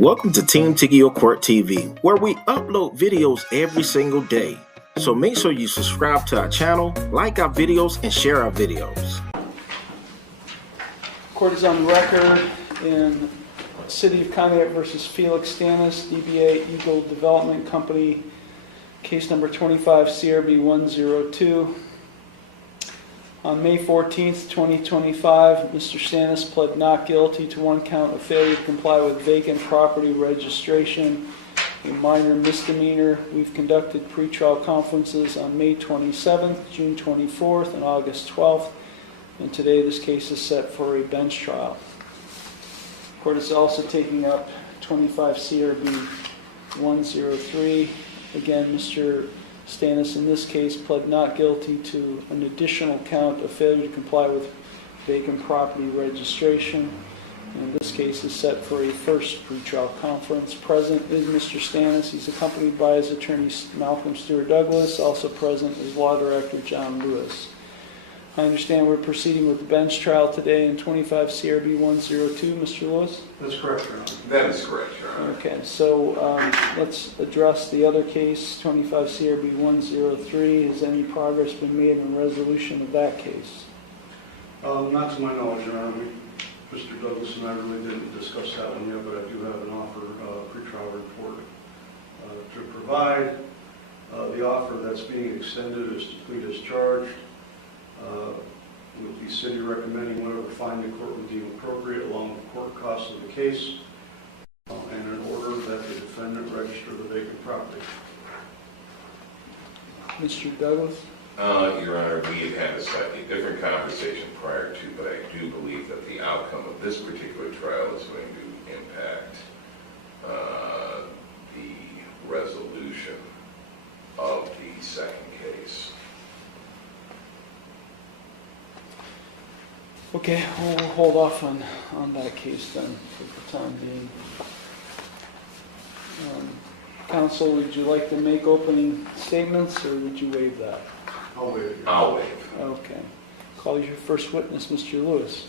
Welcome to Team Tigio Court TV, where we upload videos every single day. So make sure you subscribe to our channel, like our videos, and share our videos. Court is on record in City of Conneaut versus Felix Stannis, DBA Eagle Development Company, case number 25 CRB 102. On May 14th, 2025, Mr. Stannis pled not guilty to one count of failure to comply with vacant property registration, a minor misdemeanor. We've conducted pretrial conferences on May 27th, June 24th, and August 12th, and today this case is set for a bench trial. Court is also taking up 25 CRB 103. Again, Mr. Stannis in this case pled not guilty to an additional count of failure to comply with vacant property registration. And this case is set for a first pretrial conference. Present is Mr. Stannis. He's accompanied by his attorney Malcolm Stewart Douglas. Also present is Law Director John Lewis. I understand we're proceeding with the bench trial today in 25 CRB 102. Mr. Lewis? That's correct, Your Honor. That is correct, Your Honor. Okay, so let's address the other case, 25 CRB 103. Has any progress been made in resolution of that case? Not to my knowledge, Your Honor. Mr. Douglas and I really didn't discuss that one yet, but I do have an offer, pretrial report to provide. The offer that's being extended is to plead as charged, with the city recommending whatever fine the court would deem appropriate along with the court costs of the case, and in order that the defendant register the vacant property. Mr. Douglas? Your Honor, we had a slightly different conversation prior to, but I do believe that the outcome of this particular trial is going to impact the resolution of the second case. Okay, we'll hold off on that case then for the time being. Counsel, would you like to make opening statements or would you waive that? I'll waive. I'll waive. Okay. Call your first witness, Mr. Lewis.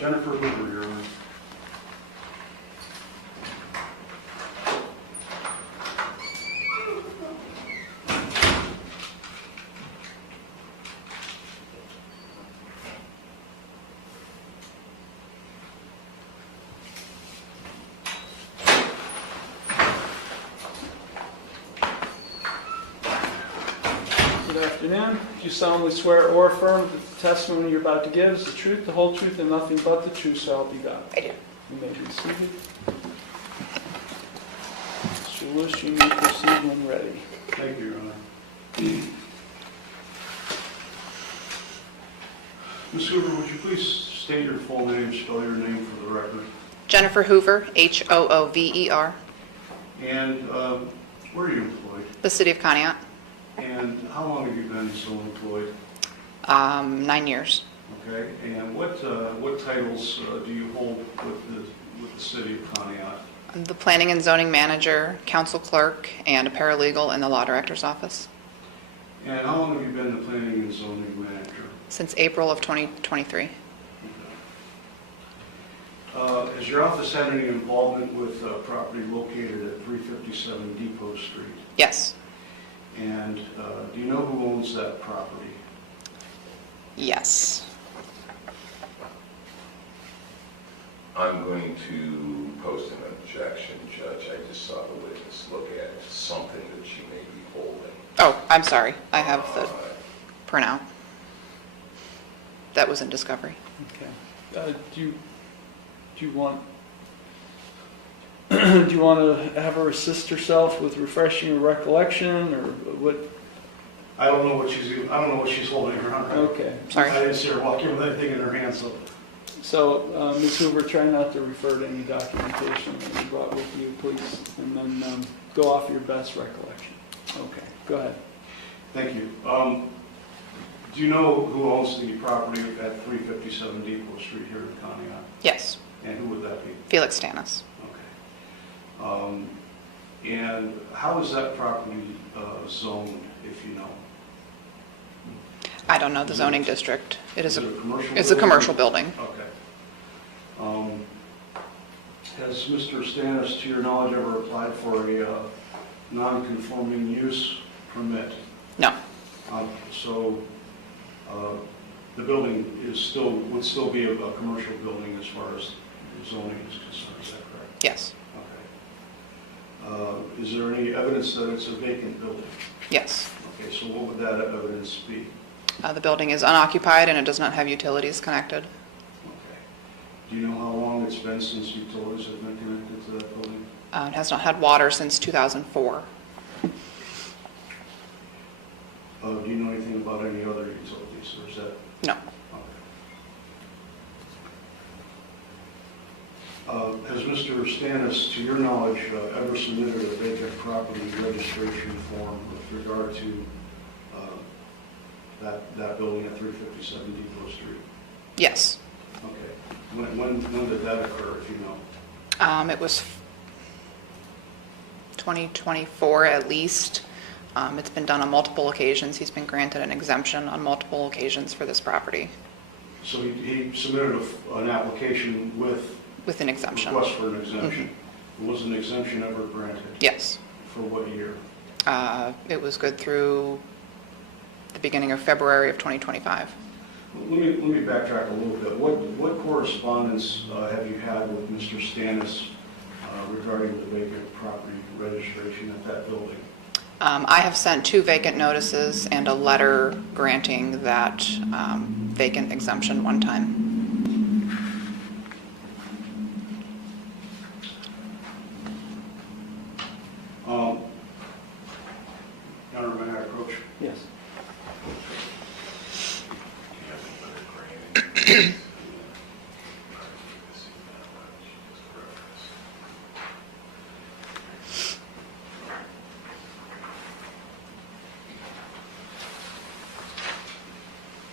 Jennifer Hoover, Your Honor. Good afternoon. Do you solemnly swear or affirm that the testimony you're about to give is the truth, the whole truth, and nothing but the truth, so help you God? I do. You may be seated. Mr. Lewis, you may proceed when ready. Thank you, Your Honor. Ms. Hoover, would you please state your full name, spell your name for the record? Jennifer Hoover, Hoover. And where are you employed? The City of Conneaut. And how long have you been so employed? 9 years. Okay. And what titles do you hold with the City of Conneaut? I'm the Planning and Zoning Manager, Council Clerk, and a paralegal in the Law Director's Office. And how long have you been the Planning and Zoning Manager? Since April of 2023. Has your office had any involvement with property located at 357 Depot Street? Yes. And do you know who owns that property? Yes. I'm going to post an objection, Judge. I just saw the witness look at something that she may be holding. Oh, I'm sorry. I have the printout. That was in discovery. Okay. Do you want to have her assist herself with refreshing her recollection, or what? I don't know what she's holding in her hand. Okay. Sorry. I didn't see her walk in with anything in her hand, so. So, Ms. Hoover, try not to refer to any documentation that you brought with you, please, and then go off your best recollection. Okay. Go ahead. Thank you. Do you know who owns the property at 357 Depot Street here in Conneaut? Yes. And who would that be? Felix Stannis. Okay. And how is that property zoned, if you know? I don't know the zoning district. It is Is it a commercial it's a commercial building. Okay. Has Mr. Stannis, to your knowledge, ever applied for a non-conforming use permit? No, So the building would still be a commercial building as far as zoning is concerned, is that correct? yes, Okay. Is there any evidence that it's a vacant building? yes. Okay, so what would that evidence be? The building is unoccupied and it does not have utilities connected. Okay. Do you know how long it's been since utilities have been connected to that building? It has not had water since 2004. Do you know anything about any other utilities, or is that? No, Okay. Has Mr. Stannis, to your knowledge, ever submitted a vacant property registration form with regard to that building at 357 Depot Street? yes. Okay. When did that occur, if you know? It was 2024 at least. It's been done on multiple occasions. He's been granted an exemption on multiple occasions for this property So he submitted an application with an exemption. request for an exemption. Was an exemption ever granted? Yes. For what year? It was good through the beginning of February of 2025. Let me backtrack a little bit. What correspondence have you had with Mr. Stannis regarding the vacant property registration at that building? I have sent 2 vacant notices and a letter granting that vacant exemption one time. Your Honor, may I approach? Yes.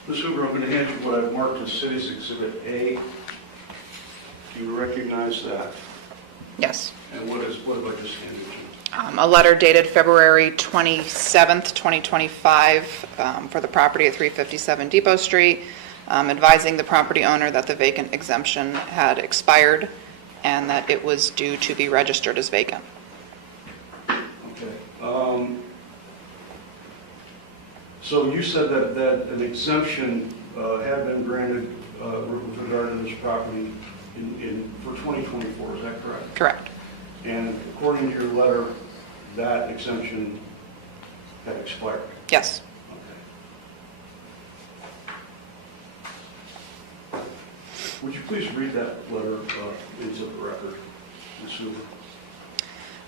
Ms. Hoover, I'm going to hand you what I've marked as City's Exhibit A. Do you recognize that? Yes. And what have I just handed you? A letter dated February 27th, 2025, for the property at 357 Depot Street, advising the property owner that the vacant exemption had expired and that it was due to be registered as vacant. Okay. So you said that an exemption had been granted with regard to this property for 2024, is that correct? Correct. And according to your letter, that exemption had expired? Yes. Okay. Would you please read that letter into the record, Ms. Hoover?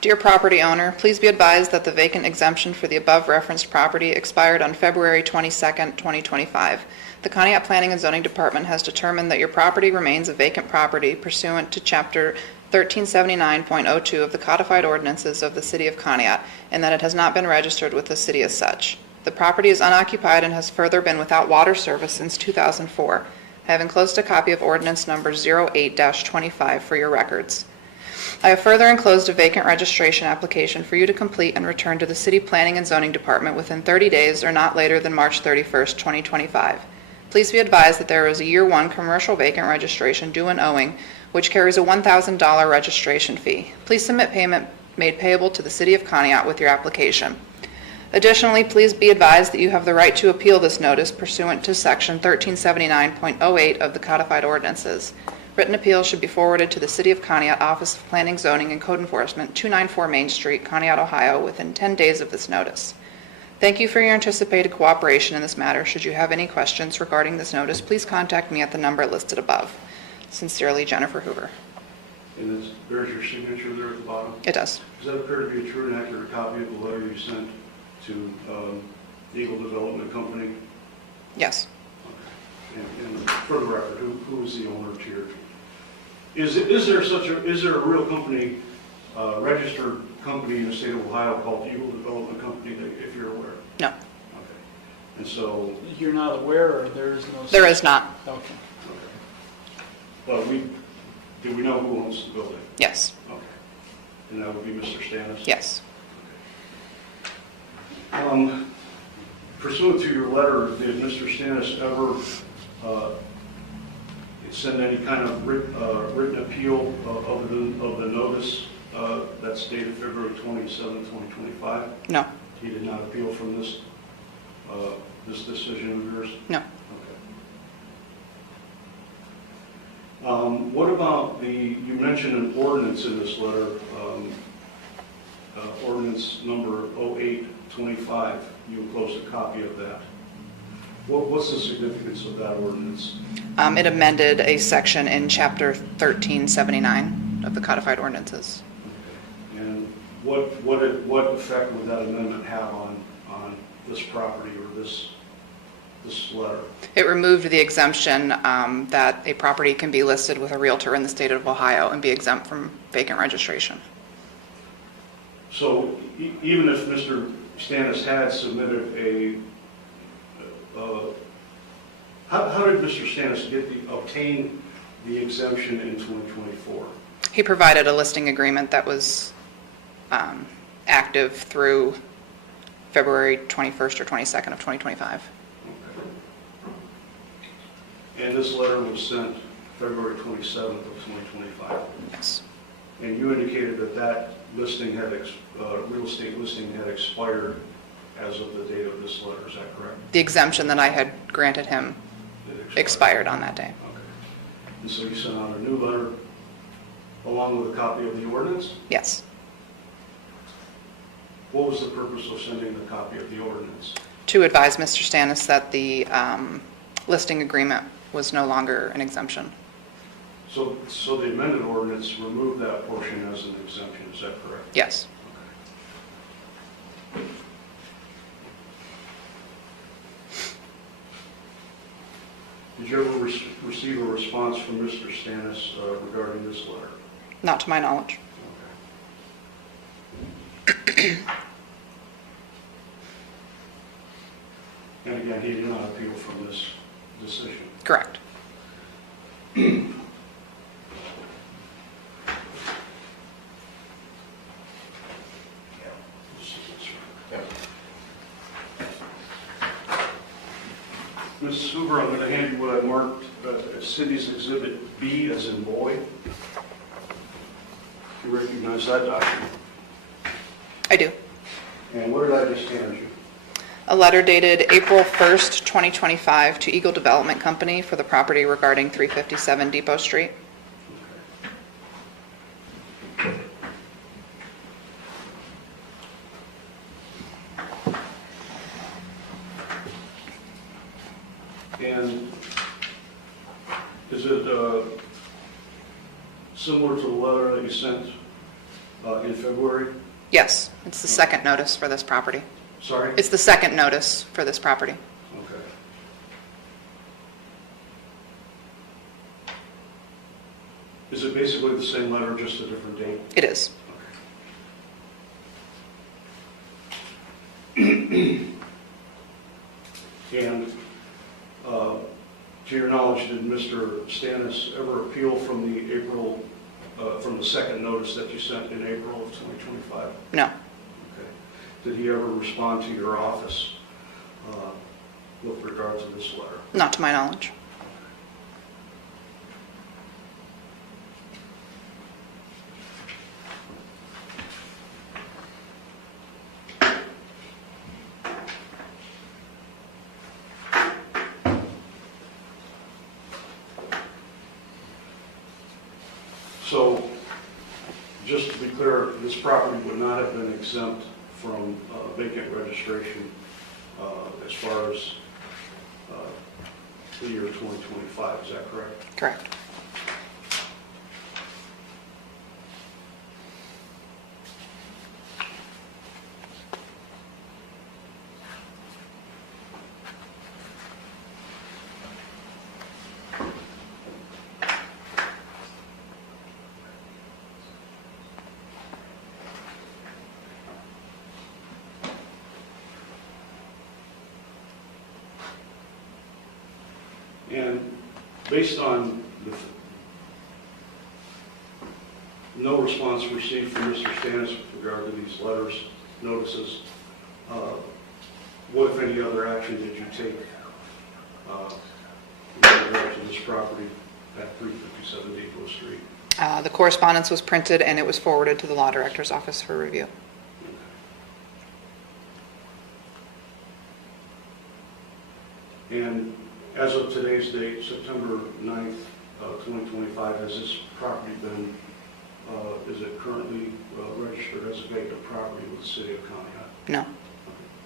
Dear property owner, please be advised that the vacant exemption for the above referenced property expired on February 22nd, 2025. The Conneaut Planning and Zoning Department has determined that your property remains a vacant property pursuant to Chapter 1379.02 of the Codified Ordinances of the City of Conneaut, and that it has not been registered with the city as such. The property is unoccupied and has further been without water service since 2004. I have enclosed a copy of Ordinance Number 08-25 for your records. I have further enclosed a vacant registration application for you to complete and return to the City Planning and Zoning Department within 30 days or not later than March 31st, 2025. Please be advised that there is a Year 1 commercial vacant registration due and owing, which carries a $1,000 registration fee. Please submit payment made payable to the City of Conneaut with your application. Additionally, please be advised that you have the right to appeal this notice pursuant to Section 1379.08 of the Codified Ordinances. Written appeal should be forwarded to the City of Conneaut Office of Planning, Zoning, and Code Enforcement, 294 Main Street, Conneaut, Ohio, within 10 days of this notice. Thank you for your anticipated cooperation in this matter. Should you have any questions regarding this notice, please contact me at the number listed above. Sincerely, Jennifer Hoover. And there's your signature there at the bottom? It does. Does that appear to be a true and accurate copy of the letter you sent to Eagle Development Company? Yes. And for the record, who is the owner to your? Is there a real company, registered company in the state of Ohio called Eagle Development Company, if you're aware? No. Okay. And so. You're not aware, or there is no? There is not. Okay. But do we know who owns the building? Yes. Okay. And that would be Mr. Stannis? Yes. Pursuant to your letter, did Mr. Stannis ever send any kind of written appeal of the notice that's dated February 27, 2025? No, He did not appeal from this decision of yours? no. Okay. What about you mentioned an ordinance in this letter, ordinance number 0825. You enclosed a copy of that. What's the significance of that ordinance? It amended a section in Chapter 1379 of the codified ordinances. Okay. And what effect would that amendment have on this property or this letter? It removed the exemption that a property can be listed with a realtor in the state of Ohio and be exempt from vacant registration. So even if Mr. Stannis had submitted how did Mr. Stannis obtain the exemption in 2024? He provided a listing agreement that was active through February 21st or 22nd of 2025. Okay. And this letter was sent February 27th of 2025. Yes. And you indicated that listing had real estate listing had expired as of the date of this letter. Is that correct? The exemption that I had granted him It expired on that day. Okay. And so you sent out a new letter along with a copy of the ordinance? Yes. What was the purpose of sending the copy of the ordinance? To advise Mr. Stannis that the listing agreement was no longer an exemption. So the amended ordinance removed that portion as an exemption, is that correct? Yes. Did you ever receive a response from Mr. Stannis regarding this letter? Not to my knowledge. Okay. And again, he did not appeal from this decision. Correct. Ms. Huber, I'm going to hand you what I marked as City's Exhibit B as in boy. Do you recognize that document? I do. And what did I just hand you? A letter dated April 1st, 2025 to Eagle Development Company for the property regarding 357 Depot Street. And is it similar to the letter that you sent in February? Yes, it's the second notice for this property. Sorry? It's the second notice for this property. Okay. Is it basically the same letter, just a different date? It is. Okay. And to your knowledge, did Mr. Stannis ever appeal from the second notice that you sent in April of 2025? No. Okay. Did he ever respond to your office with regard to this letter? Not to my knowledge. So, just to be clear, this property would not have been exempt from vacant registration as far as the year 2025, is that correct? Correct. And based on no response received from Mr. Stannis with regard to these letters, notices, what, if any, other action did you take with regard to this property at 357 Depot Street. The correspondence was printed and it was forwarded to the law director's office for review. And as of today's date, September 9th, 2025, has this property been, is it currently registered as a vacant property with the city of Conneaut? No. Okay,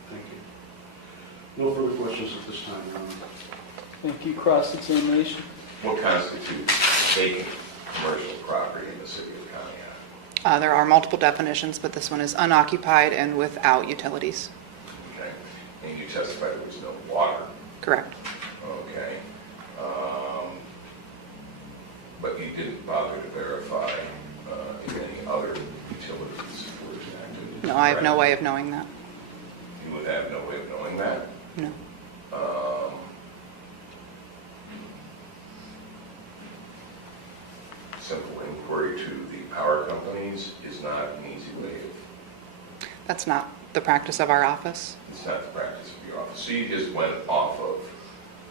thank you. No further questions at this time, Your Honor. Thank you. Cross-examination. What constitutes vacant commercial property in the city of Conneaut? There are multiple definitions, but this one is unoccupied and without utilities. Okay, and you testified there was no water. Correct. Okay. But you didn't bother to verify if any other utilities were connected? No, I have no way of knowing that. You would have no way of knowing that? No. Simple inquiry to the power companies is not an easy way of, That's not the practice of our office. it's not the practice of your office. So you just went off of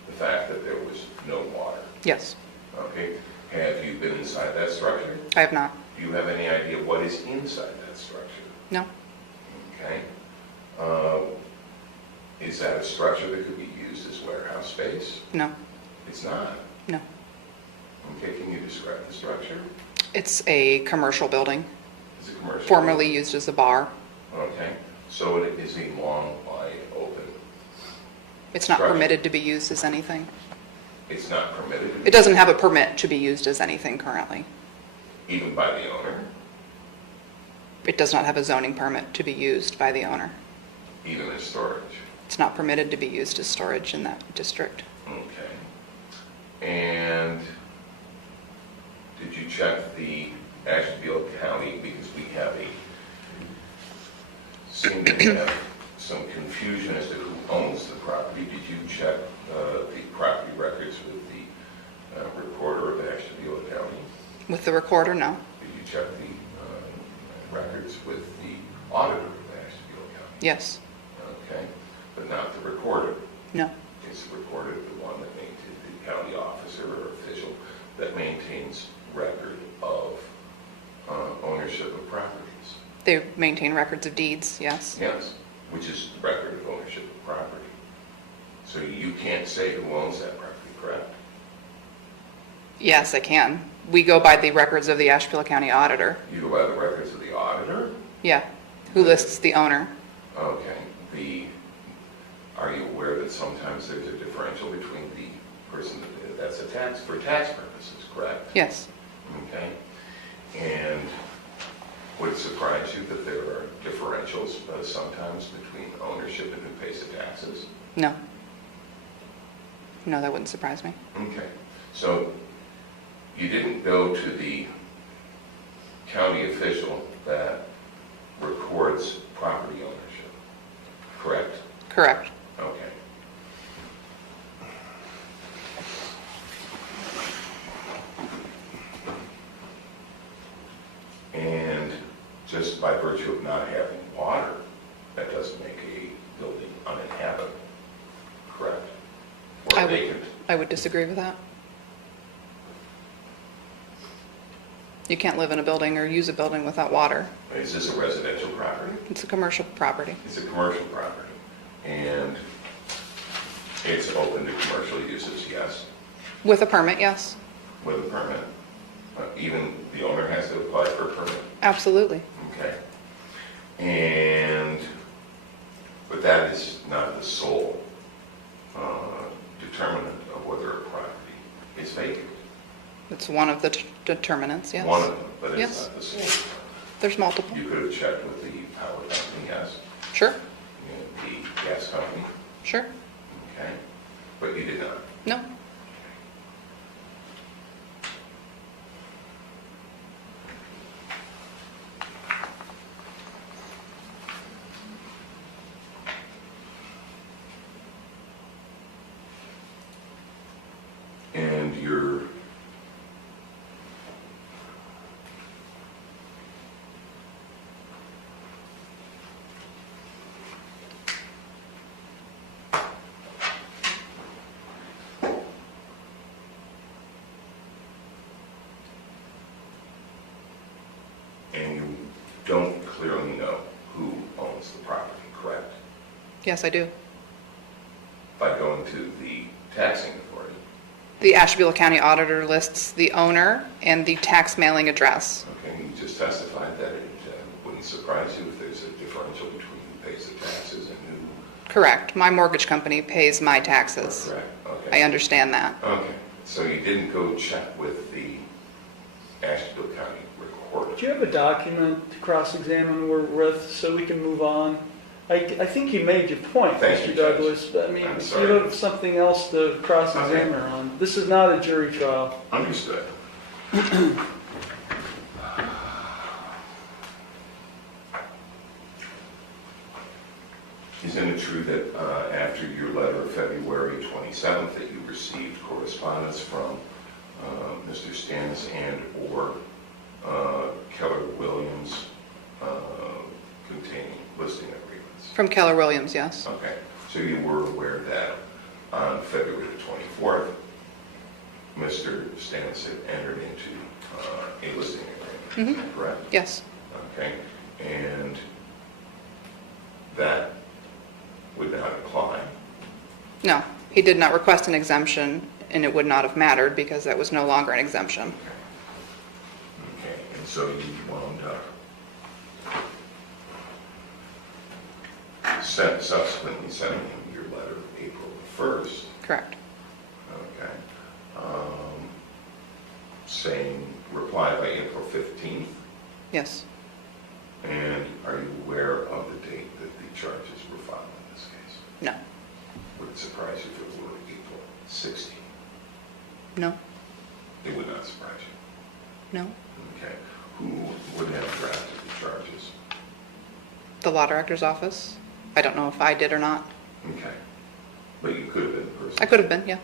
the fact that there was no water. Yes. Okay. Have you been inside that structure? I have not. Do you have any idea what is inside that structure? No. Okay. Is that a structure that could be used as warehouse space? No. It's not. No. Okay, can you describe the structure? It's a commercial building, It's a commercial. formerly used as a bar. Okay, so it is a long, wide open. It's not Structure. permitted to be used as anything. It's not permitted, It doesn't have a permit to be used as anything currently. even by the owner, It does not have a zoning permit to be used by the owner. even as storage. It's not permitted to be used as storage in that district. Okay. And did you check the Asheville County, because we have seem to have some confusion as to who owns the property. Did you check the property records with the recorder of Asheville County? With the recorder, no. Did you check the records with the auditor of Asheville County? Yes. Okay, but not the recorder. No. Is the recorder the one that maintains, the county officer or official that maintains record of ownership of properties? They maintain records of deeds, yes. Yes, which is the record of ownership of property. So you can't say who owns that property, correct? Yes, I can. We go by the records of the Asheville County auditor. You go by the records of the auditor? Yeah, who lists the owner. Okay. Are you aware that sometimes there's a differential between the person that's a tax, for tax purposes, correct? Yes. Okay. And would it surprise you that there are differentials sometimes between ownership and who pays the taxes? No. No, that wouldn't surprise me. Okay. So you didn't go to the county official that records property ownership, correct? Correct. Okay. And just by virtue of not having water, that doesn't make a building uninhabitable, correct? Or vacant. I would disagree with that. You can't live in a building or use a building without water. Is this a residential property? It's a commercial property. It's a commercial property. And it's open to commercial uses, yes, With a permit, yes. with a permit. Even the owner has to apply for a permit. Absolutely. Okay. But that is not the sole determinant of whether a property is vacant. It's one of the determinants, yes. One of them, but it's Yes. not the sole. There's multiple. You could have checked with the power company, yes, Sure, and the gas company, sure. okay, but you did not. No. And your don't clearly know who owns the property, correct? Yes, I do. By going to the taxing authority. The Ashtabula County Auditor lists the owner and the tax mailing address. Okay, you just testified that it wouldn't surprise you if there's a differential between who pays the taxes and who... Correct. My mortgage company pays my taxes. Correct, okay. I understand that. Okay, so you didn't go check with the Ashtabula County recorder? Do you have a document to cross-examine with so we can move on? I think you made your point, Thank Mr. you, Judge. Douglas, but I mean, I'm if sorry. you have something else to cross-examine on, this is not a jury trial. Understood. Isn't it true that after your letter of February 27th that you received correspondence from Mr. Stannis and/or Keller Williams containing listing agreements? From Keller Williams, yes. Okay, so you were aware that on February the 24th, Mr. Stannis had entered into a listing agreement, is that correct? Yes. Okay, and that would not apply. No, he did not request an exemption, and it would not have mattered because that was no longer an exemption. Okay, and so you wound up subsequently sending him your letter of April the 1st, Correct. okay, saying reply by April 15th, Yes. and are you aware of the date that the charges were filed in this case? No. Would it surprise you if it were April 16th? No. It would not surprise you. No. Okay. Who would have drafted the charges? The law director's office. I don't know if I did or not. Okay. But you could have been the person. I could have been, yeah. Okay.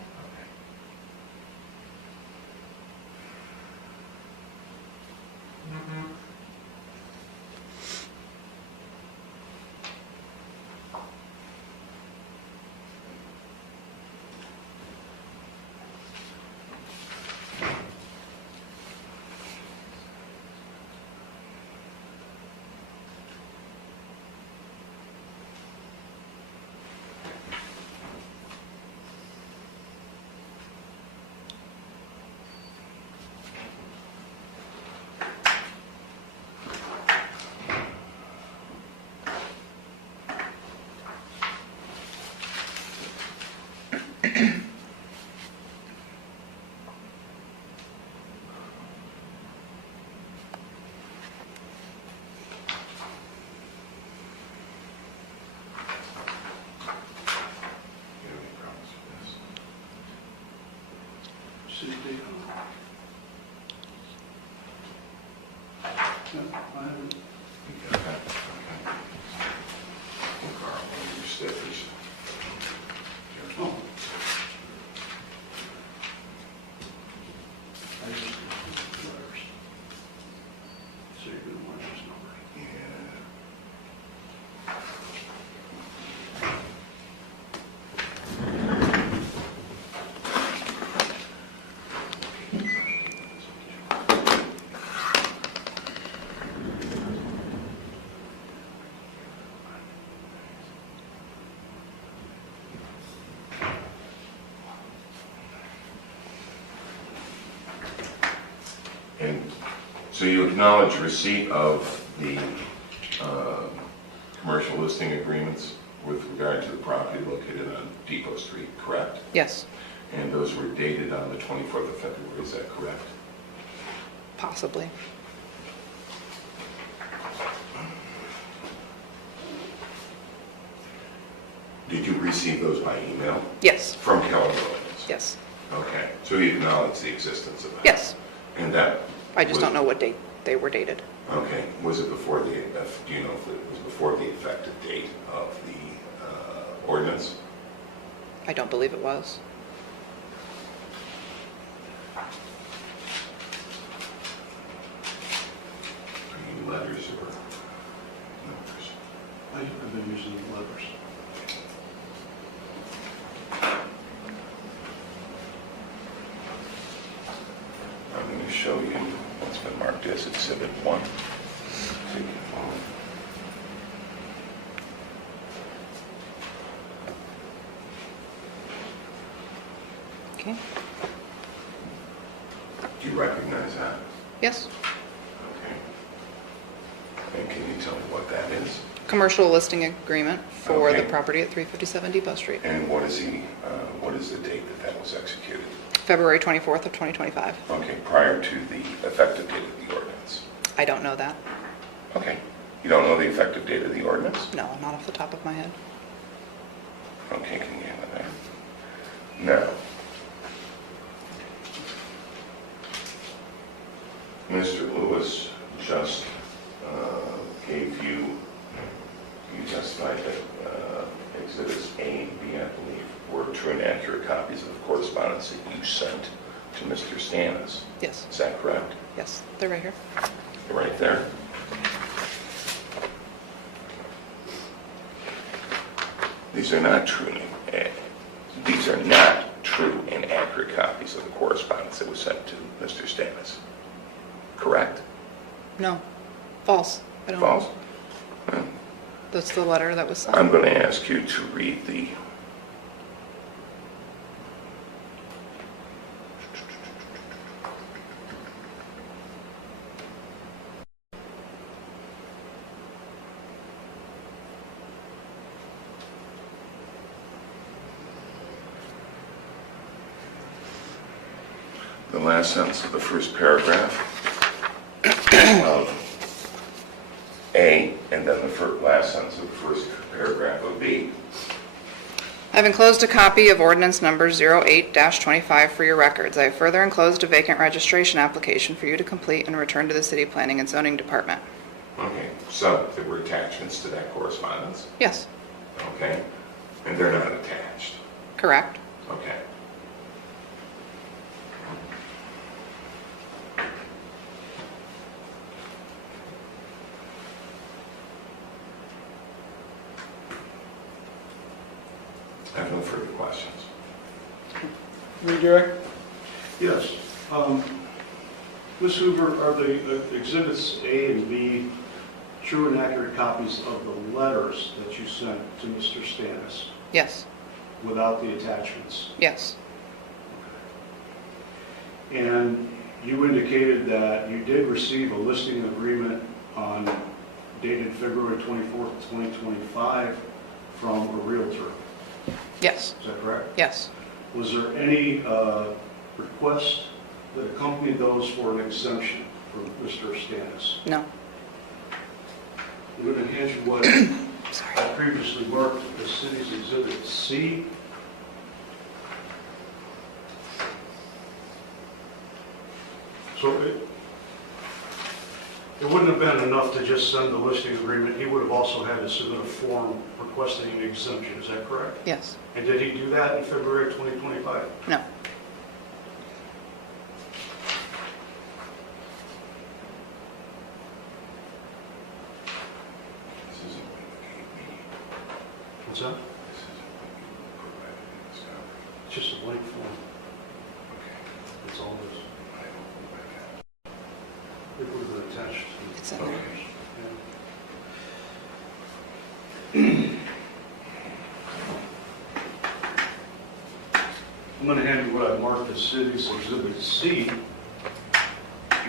You have any problems with this? City date? No, I haven't. You got that? Okay. Well, Carl, your stickers. Oh. I just did the letters. So you're gonna want this number. Yeah. And so you acknowledge receipt of the commercial listing agreements with regard to the property located on Depot Street, correct? Yes. And those were dated on the 24th of February, is that correct? Possibly. Did you receive those by email? Yes. From Keller Williams? Yes. Okay, so you acknowledge the existence of that? Yes. And that? I just was- don't know what date they were dated. Okay, was it before the, do you know if it was before the effective date of the ordinance? I don't believe it was. Are you letters or numbers? I've been using the letters. I'm going to show you what's been marked as Exhibit 1. So you can Okay. Do you recognize that? Yes. Okay. And can you tell me what that is? Commercial listing agreement for the Okay. property at 357 Depot Street. And what is the date that was executed? February 24th of 2025. Okay, prior to the effective date of the ordinance. I don't know that. Okay. You don't know the effective date of the ordinance? No, not off the top of my head. Okay, can you handle that? Now, Mr. Lewis just gave you testified that exhibits A and B, I believe, were true and accurate copies of the correspondence that you sent to Mr. Stannis. Yes. Is that correct? Yes, they're right here. They're right there. These are not true and accurate copies of the correspondence that was sent to Mr. Stannis. Correct? No, false. I don't False? That's the letter that was sent. I'm going to ask you to read the last sentence of the first paragraph of A, and then the last sentence of the first paragraph of B. I've enclosed a copy of ordinance number 08-25 for your records. I have further enclosed a vacant registration application for you to complete and return to the City Planning and Zoning Department. Okay, so there were attachments to that correspondence? Yes, Okay, and they're not attached? correct. Okay. I have no further questions. Redirect? Yes. Ms. Hoover, are the exhibits A and B true and accurate copies of the letters that you sent to Mr. Stannis Yes, without the attachments? yes, And you indicated that you did receive a listing agreement dated February 24th, 2025 from a realtor. yes, Is that correct? yes. Was there any request that accompanied those for an exemption from Mr. Stannis? No, I'm going to hand you what sorry. I previously marked as city's exhibit C. So it wouldn't have been enough to just send the listing agreement. He would have also had to submit a form requesting an exemption. Is that correct? Yes, And did he do that in February 2025? no, This isn't what you gave me. What's that? This isn't what you provided in this document. It's just a blank form. Okay, That's all it is. I don't know about that. It would have been attached to it's in there. Okay. I'm going to hand you what I marked as city's exhibit C. Do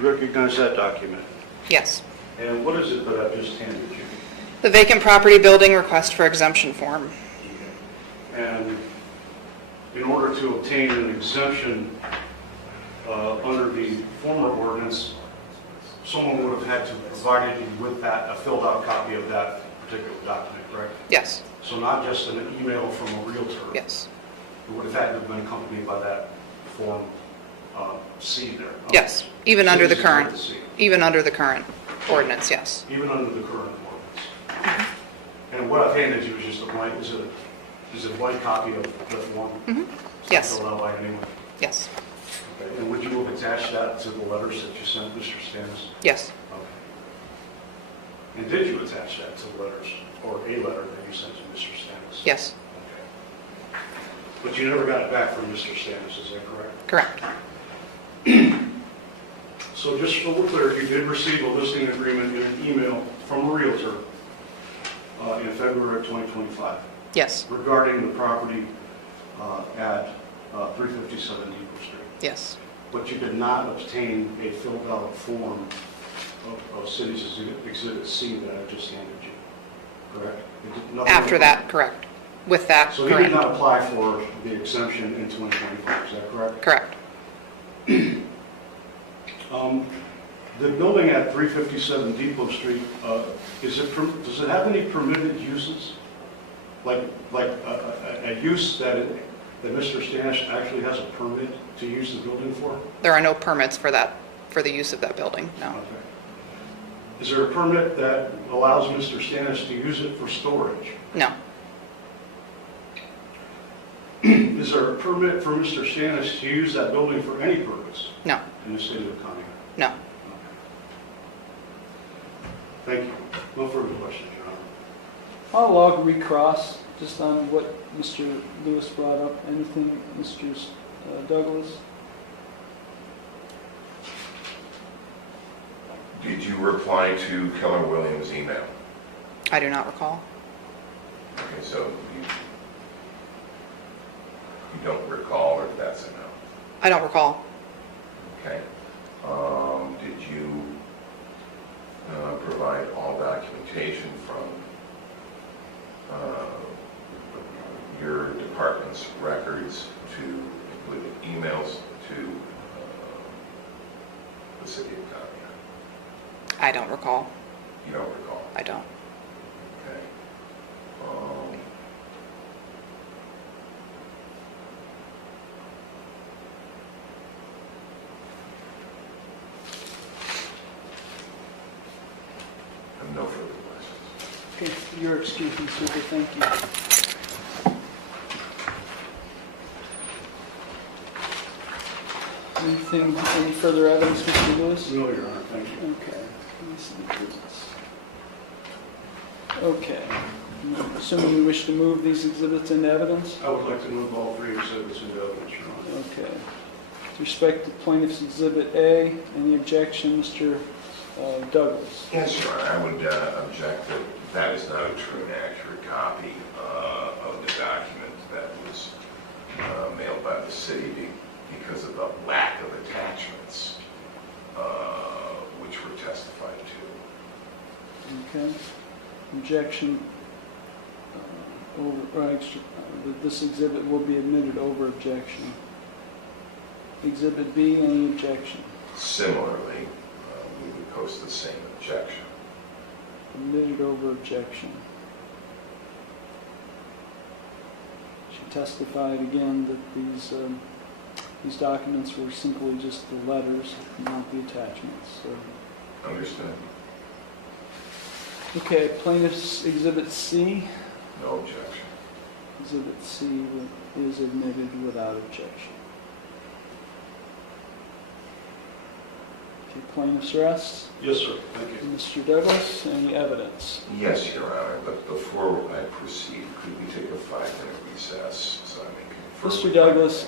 you recognize that document? Yes. And what is it that I just handed you? The vacant property building request for exemption form. And in order to obtain an exemption under the former ordinance, someone would have had to provide you with a filled out copy of that particular document, correct? Yes, So not just an email from a realtor. yes, It would have had to have been accompanied by that form C there. yes. Even under the City's current, exhibit C. even under the current ordinance, yes. Even under the current ordinance. And what I've handed you is just a blank, is a blank copy of the form? Mhm. It's not Yes. filled out by anyone? Yes, Okay. And would you have attached that to the letters that you sent Mr. Stannis? yes, Okay. And did you attach that to the letters, or a letter that you sent to Mr. Stannis? yes, Okay. But you never got it back from Mr. Stannis, is that correct? correct. So just so we're clear, you did receive a listing agreement in an email from a realtor in February of 2025 Yes, regarding the property at 357 Depot Street. Yes. But you did not obtain a filled out form of City's Exhibit C that I just handed you, correct? After that, correct. With that, So he did correct. not apply for the exemption in 2025, is that correct? Correct. The building at 357 Depot Street, does it have any permitted uses? Like a use that Mr. Stanish actually has a permit to use the building for? There are no permits for that, for the use of that building, no. Okay. Is there a permit that allows Mr. Stanish to use it for storage? No. Is there a permit for Mr. Stanish to use that building for any purpose No. in the city of Conneaut? No. Thank you. No further questions, Your Honor. I'll log recross just on what Mr. Lewis brought up. Anything, Mr. Douglas? Did you reply to Keller Williams' email? I do not recall. Okay, so you don't recall, or that's a no? I don't recall. Okay. Did you provide all documentation from your department's records to include emails to the city of Conneaut? I don't recall. You don't recall? I don't. Okay. I have no further questions. Okay, your excuse me, Super, thank you. Anything, any further evidence, Mr. Lewis? No, Your Honor, thank you. Okay. Let me see this. Okay. Assuming you wish to move these exhibits into evidence? I would like to move all three exhibits into evidence, Your Honor. Okay. With respect to plaintiff's exhibit A, any objection, Mr. Douglas? Yes, Your Honor, I would object that that is not a true and accurate copy of the document that was mailed by the city because of the lack of attachments which were testified to. Okay. Objection that this exhibit will be admitted over objection. Exhibit B, any objection? Similarly, we would post the same objection. Admitted over objection. She testified again that these documents were simply just the letters, not the attachments. So. Understood? Okay, plaintiff's exhibit C. No objection. Exhibit C is admitted without objection. Okay, plaintiff's rest. Yes, sir, thank you. Mr. Douglas, any evidence? Yes, Your Honor, but before I proceed, could we take a 5-minute recess so I may confirm? Mr. Douglas,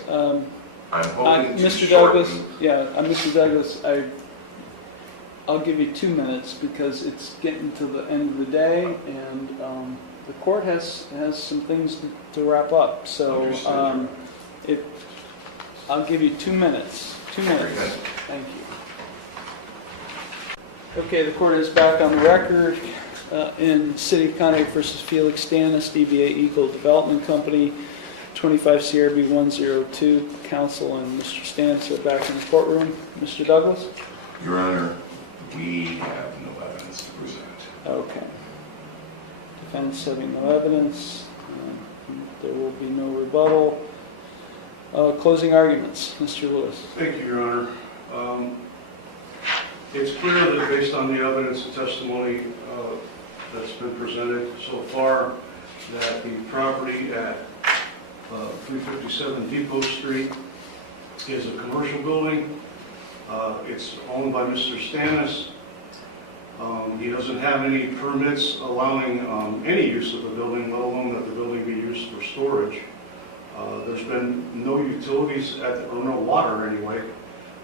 I'm hoping to Mr. Douglas, shorten. Mr. Douglas, I'll give you 2 minutes because it's getting to the end of the day and the court has some things to wrap up. So Understood. I'll give you 2 minutes. 2 minutes. Very good. Thank you. Okay, the court is back on the record in City of Conneaut versus Felix Stannis, DBA Eagle Development Company, 25 CRB 102. Counsel and Mr. Stannis are back in the courtroom. Mr. Douglas? Your Honor, we have no evidence to present. Okay. Defense having no evidence. There will be no rebuttal. Closing arguments. Mr. Lewis. Thank you, Your Honor. It's clear that based on the evidence and testimony that's been presented so far, that the property at 357 Depot Street is a commercial building. It's owned by Mr. Stannis. He doesn't have any permits allowing any use of the building, let alone that the building be used for storage. There's been no utilities or no water anyway,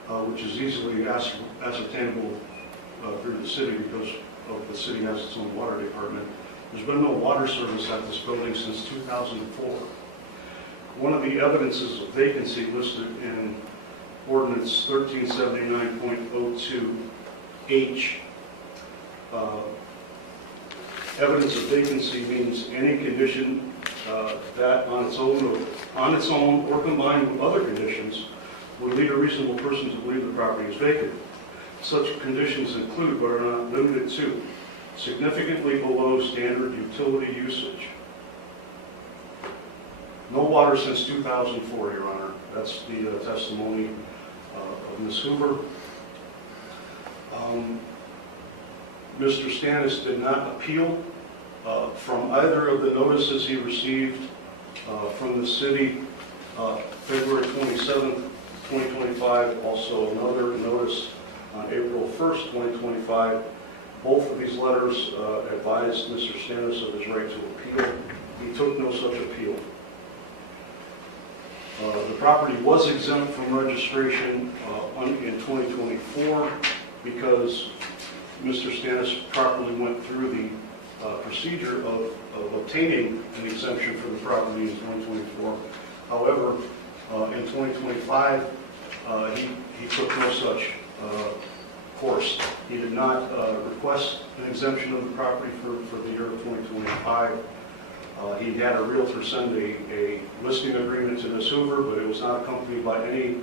which is easily ascertainable through the city because the city has its own water department. There's been no water service at this building since 2004. One of the evidences of vacancy listed in ordinance 1379.02H, evidence of vacancy means any condition that on its own or combined with other conditions would lead a reasonable person to believe the property is vacant. Such conditions include, but are not limited to, significantly below standard utility usage. No water since 2004, Your Honor. That's the testimony of Ms. Hoover. Mr. Stannis did not appeal from either of the notices he received from the city February 27th, 2025, also another notice on April 1st, 2025. Both of these letters advised Mr. Stannis of his right to appeal. He took no such appeal. The property was exempt from registration in 2024 because Mr. Stannis properly went through the procedure of obtaining an exemption for the property in 2024. However, in 2025, he took no such course. He did not request an exemption of the property for the year of 2025. He had a realtor send a listing agreement to Ms. Hoover, but it was not accompanied by any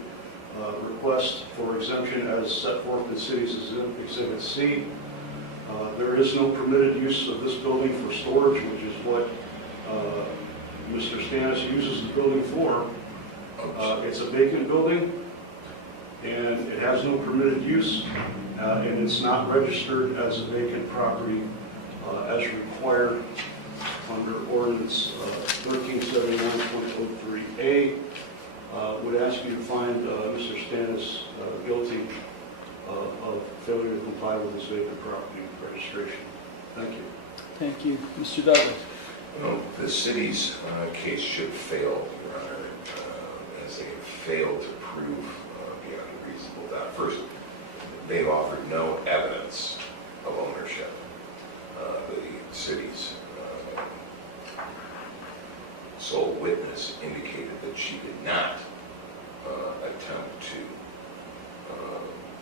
request for exemption as set forth in City's Exhibit C. There is no permitted use of this building for storage, which is what Mr. Stannis uses the building for. It's a vacant building, and it has no permitted use, and it's not registered as a vacant property as required under ordinance 1379.03A. Would ask you to find Mr. Stannis guilty of failure to comply with his vacant property registration. Thank you. Thank you. Mr. Douglas. Well, the city's case should fail, Your Honor, as they have failed to prove beyond a reasonable doubt. First, they've offered no evidence of ownership. The city's sole witness indicated that she did not attempt to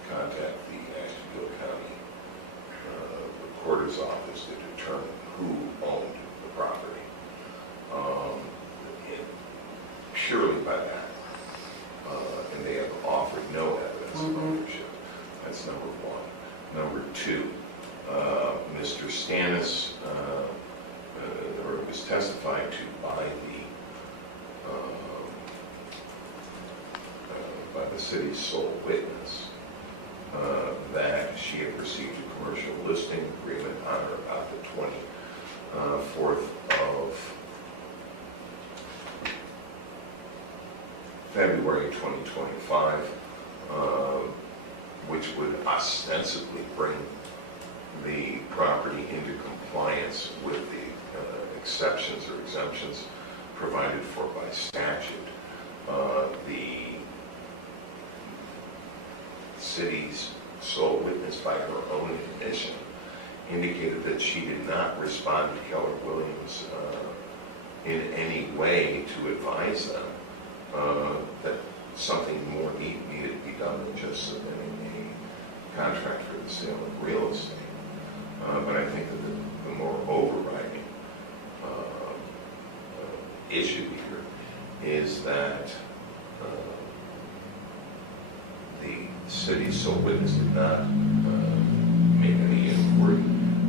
contact the Ashtabula County Recorder's Office to determine who owned the property. And purely by that, and they have offered no evidence of ownership. That's number one. Number two, Mr. Stannis was testified to by the city's sole witness that she had received a commercial listing agreement on or about the 24th of February 2025, which would ostensibly bring the property into compliance with the exceptions or exemptions provided for by statute. The city's sole witness, by her own admission, indicated that she did not respond to Keller Williams in any way to advise them that something more needed to be done than just submitting a contract for the sale of real estate. But I think that the more overriding issue here is that the city's sole witness did not make any inquiry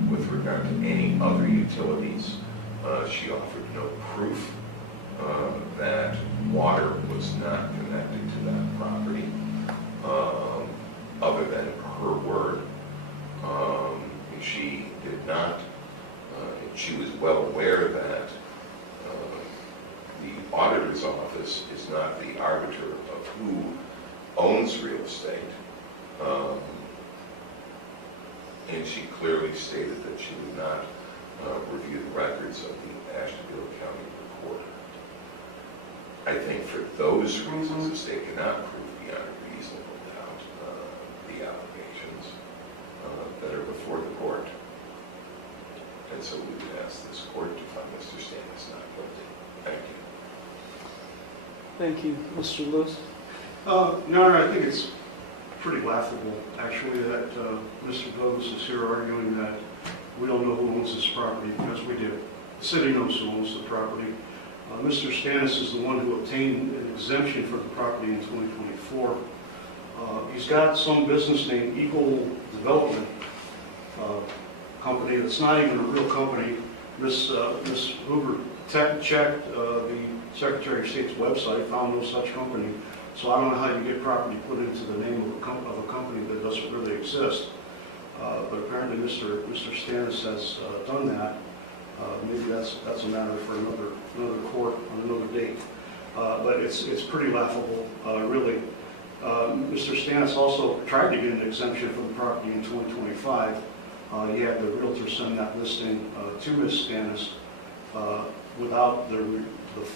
with regard to any other utilities. She offered no proof that water was not connected to that property, other than her word. She did not, she was well aware that the auditor's office is not the arbiter of who owns real estate, and she clearly stated that she would not review the records of the Ashtabula County Recorder. I think for those reasons, the state cannot prove beyond a reasonable doubt the allegations that are before the court. And so we would ask this court to find Mr. Stannis not guilty. Thank you. Thank you. Mr. Lewis? Your Honor, I think it's pretty laughable, actually, that Mr. Douglas is here arguing that we don't know who owns this property, because we do. The city knows who owns the property. Mr. Stannis is the one who obtained an exemption for the property in 2024. He's got some business named Eagle Development Company that's not even a real company. Miss Hoover checked the Secretary of State's website, found no such company. So I don't know how you get property put into the name of a company that doesn't really exist. But apparently Mr. Stannis has done that. Maybe that's a matter for another court on another date. But it's pretty laughable, really. Mr. Stannis also tried to get an exemption for the property in 2025. He had the realtor send that listing to Ms. Stannis without the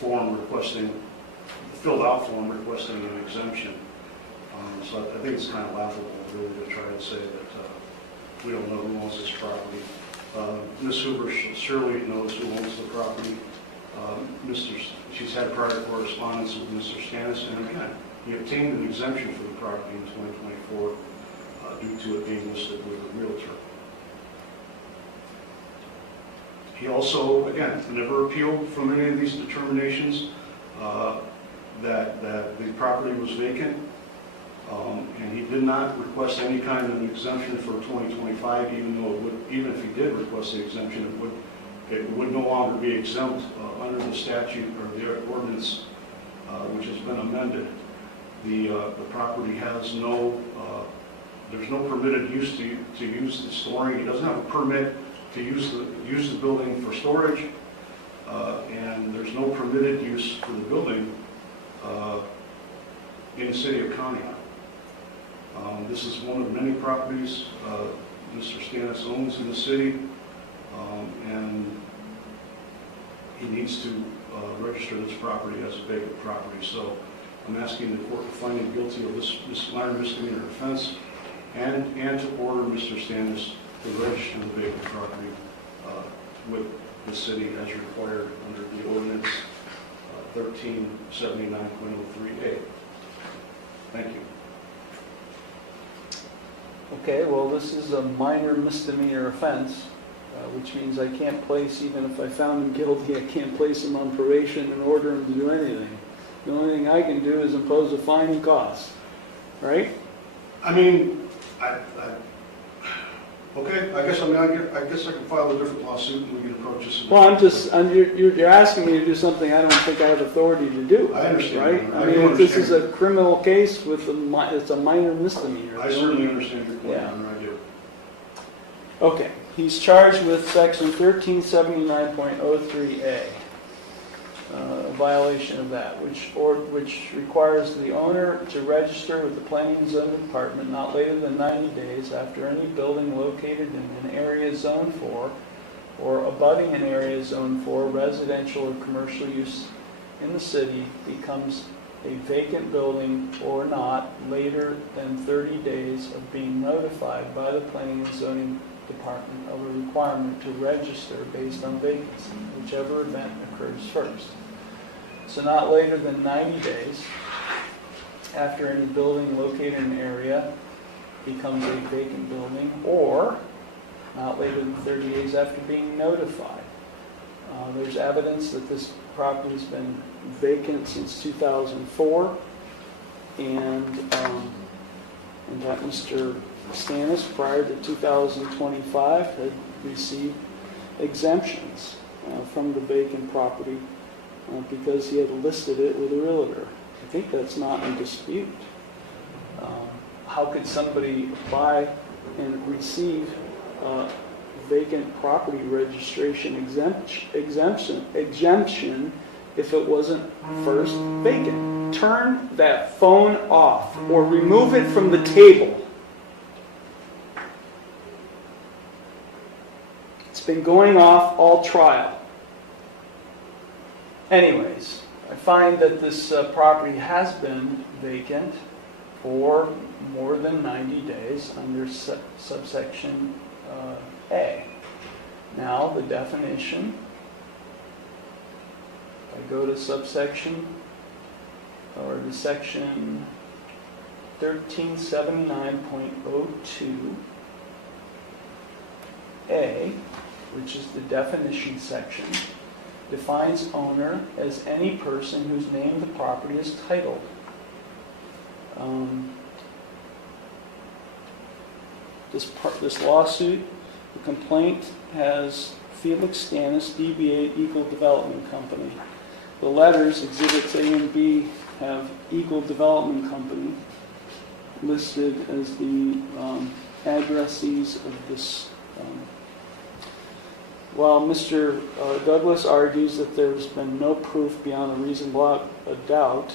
form requesting, filled out form requesting an exemption. So I think it's kind of laughable, really, to try to say that we don't know who owns this property. Ms. Hoover surely knows who owns the property. She's had prior correspondence with Mr. Stannis, and again, he obtained an exemption for the property in 2024 due to it being listed with a realtor. He also, again, never appealed from any of these determinations that the property was vacant, and he did not request any kind of an exemption for 2025, even though even if he did request the exemption, it would no longer be exempt under the statute or the ordinance, which has been amended. The property has there's no permitted use to use the storing. He doesn't have a permit to use the building for storage, and there's no permitted use for the building in the city of Conneaut. This is one of many properties Mr. Stannis owns in the city, and he needs to register this property as a vacant property. So I'm asking the court to find him guilty of this minor misdemeanor offense and to order Mr. Stannis to register the vacant property with the city as required under the ordinance 1379.03A. Thank you. Okay, well, this is a minor misdemeanor offense, which means I can't place, even if I found him guilty, I can't place him on probation and order him to do anything. The only thing I can do is impose a fine and costs, right? I mean, okay, I guess I can file a different lawsuit and we can approach this. Well, you're asking me to do something I don't think I have authority to do. I understand. Right? I mean, do if this is understand. a criminal case it's a minor misdemeanor. I certainly understand your point, Yeah. Your Honor, I do. Okay, he's charged with section 1379.03A, a violation of that, which requires the owner to register with the Planning and Zoning Department not later than 90 days after any building located in an area zone 4 or abutting an area zone 4 residential or commercial use in the city becomes a vacant building or not later than 30 days of being notified by the Planning and Zoning Department of a requirement to register based on vacancy, whichever event occurs first. So not later than 90 days after any building located in an area becomes a vacant building, or not later than 30 days after being notified. There's evidence that this property has been vacant since 2004, and that Mr. Stannis, prior to 2025, had received exemptions from the vacant property because he had listed it with a realtor. I think that's not in dispute. How could somebody apply and receive vacant property registration exemption if it wasn't first vacant? Turn that phone off or remove it from the table. It's been going off all trial. Anyways, I find that this property has been vacant for more than 90 days under subsection A. Now, the definition, if I go to subsection or the section 1379.02A, which is the definition section, defines owner as any person whose name the property is titled. This lawsuit, the complaint has Felix Stannis, DBA Eagle Development Company. The letters, Exhibits A and B, have Eagle Development Company listed as the addressees of this. While Mr. Douglas argues that there's been no proof beyond a reasonable doubt,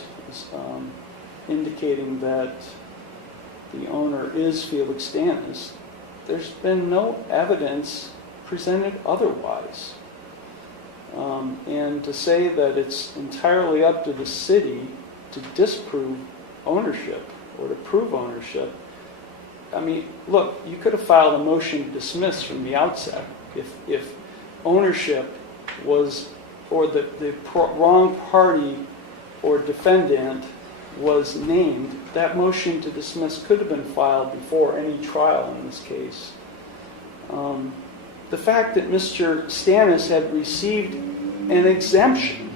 indicating that the owner is Felix Stannis, there's been no evidence presented otherwise. And to say that it's entirely up to the city to disprove ownership or to prove ownership, I mean, look, you could have filed a motion to dismiss from the outset if ownership was, or the wrong party or defendant was named. That motion to dismiss could have been filed before any trial in this case. The fact that Mr. Stannis had received an exemption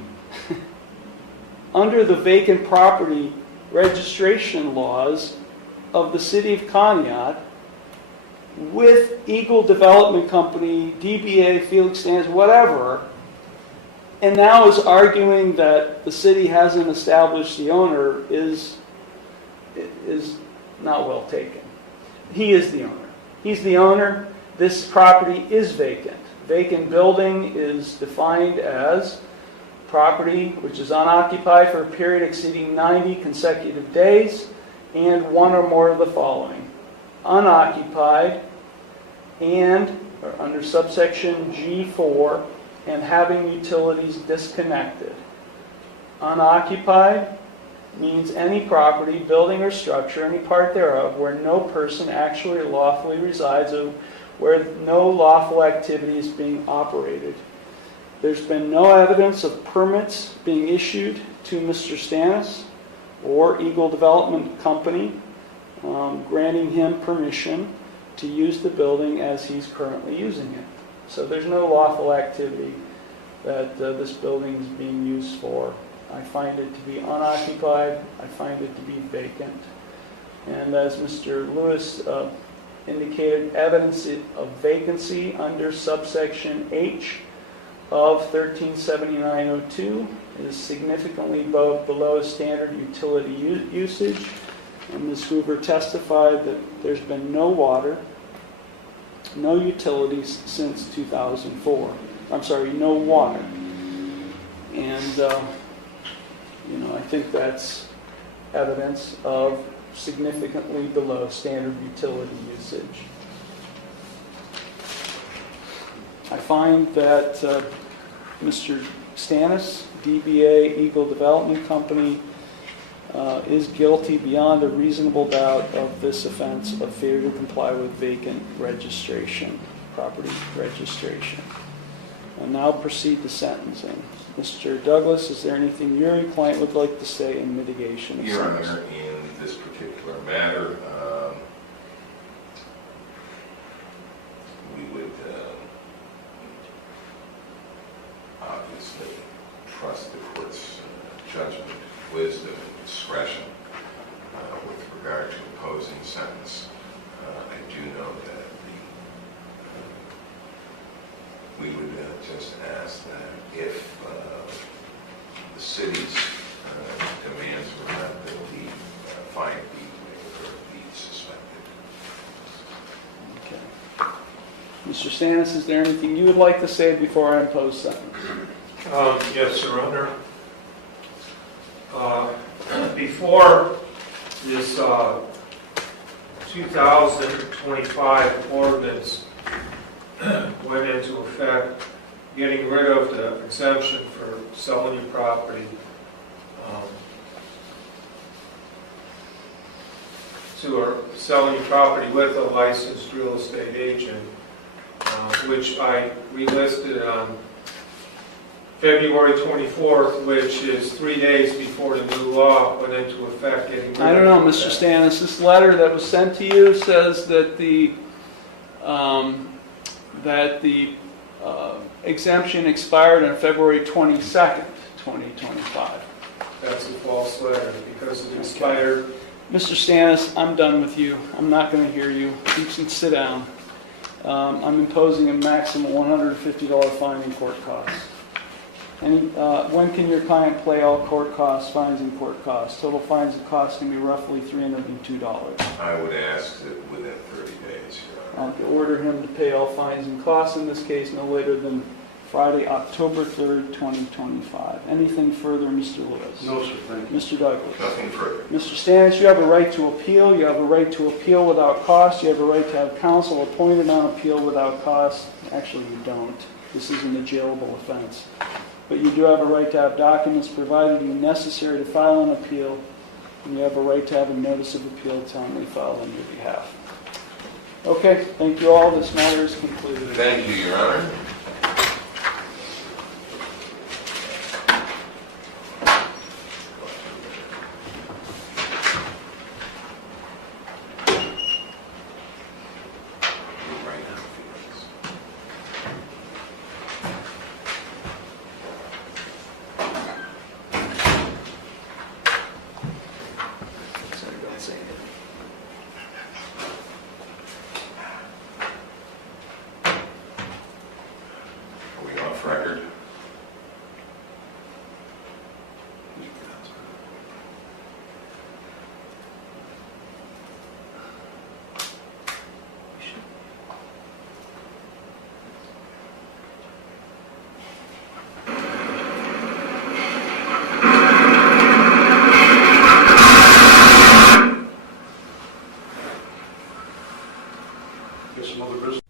under the vacant property registration laws of the city of Conneaut with Eagle Development Company, DBA, Felix Stannis, whatever, and now is arguing that the city hasn't established the owner is not well taken. He is the owner. He's the owner. This property is vacant. Vacant building is defined as property which is unoccupied for a period exceeding 90 consecutive days and one or more of the following: unoccupied and, or under subsection G4, and having utilities disconnected. Unoccupied means any property, building, or structure, any part thereof, where no person actually lawfully resides or where no lawful activity is being operated. There's been no evidence of permits being issued to Mr. Stannis or Eagle Development Company granting him permission to use the building as he's currently using it. So there's no lawful activity that this building is being used for. I find it to be unoccupied. I find it to be vacant. And as Mr. Lewis indicated, evidence of vacancy under subsection H of 1379.02 is significantly below standard utility usage. And Ms. Hoover testified that there's been no water, no utilities since 2004. I'm sorry, no water. And, I think that's evidence of significantly below standard utility usage. I find that Mr. Stannis, DBA Eagle Development Company, is guilty beyond a reasonable doubt of this offense of failure to comply with vacant registration, property registration. I'll now proceed to sentencing. Mr. Douglas, is there anything your client would like to say in mitigation of Your sentence? Honor, in this particular matter, we would obviously trust the court's judgment, wisdom, and discretion with regard to imposing sentence. I do know that we would just ask that if the city's demands were met, that the fine be waived or be suspended. Okay. Mr. Stannis, is there anything you would like to say before I impose sentence? Yes, Your Honor. Before this 2025 ordinance went into effect, getting rid of the exemption for selling your property or selling your property with a licensed real estate agent, which I relisted on February 24th, which is 3 days before the new law went into effect, getting rid of I don't know, that. Mr. Stannis, this letter that was sent to you says that the exemption expired on February 22nd, 2025. That's a false letter, because it expired. Mr. Stannis, I'm done with you. I'm not going to hear you. You can sit down. I'm imposing a maximum $150 fine and court costs. When can your client pay all court costs, fines, and court costs? Total fines and costs can be roughly $302. I would ask that within 30 days, Your Honor. I'll order him to pay all fines and costs in this case no later than Friday, October 3rd, 2025. Anything further, Mr. Lewis? No, sir, thank you. Mr. Douglas? Nothing further. Mr. Stannis, you have a right to appeal. You have a right to appeal without cost. You have a right to have counsel appointed on appeal without cost. Actually, you don't. This isn't a jailable offense. But you do have a right to have documents provided to you necessary to file an appeal, and you have a right to have a notice of appeal timely filed on your behalf. Okay, thank you all. This matter is concluded. Thank you, Your Honor. Sorry, don't say anything. Are we off record? Get some other business.